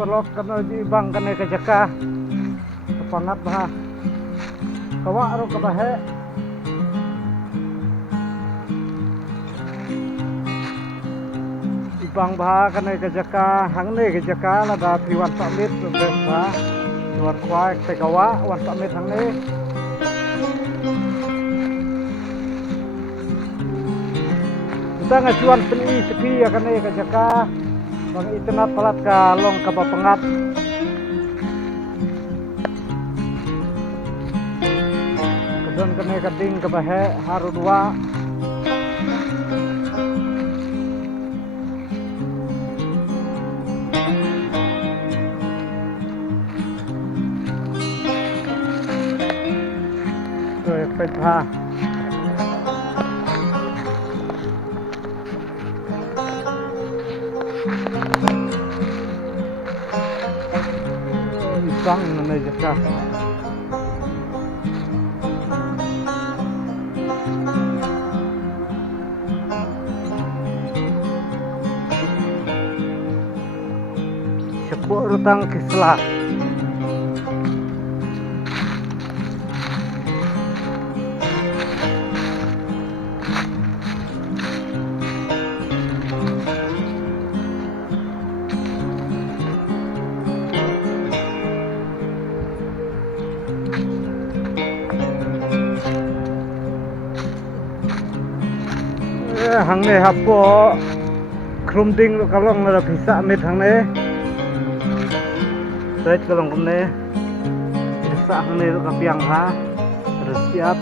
pelok kana di bang kana ka jaka kepangat bah kawa aro kabahe ibang bah kana ka jaka hangne ka jaka la da triwan pamit bes bah luar kwai te kawa wan pamit hangne kita ngajuan peni sepi ya kana ka jaka bang internet palat ka long ka papengat kedon kene kating ke bahe haru dua tuh efek ha isang nane jaka sepuk rutang kislah hangne hapo krumding kalong ada bisa mit hangne saya kalong kene bisa hangne kapiang ha terus siap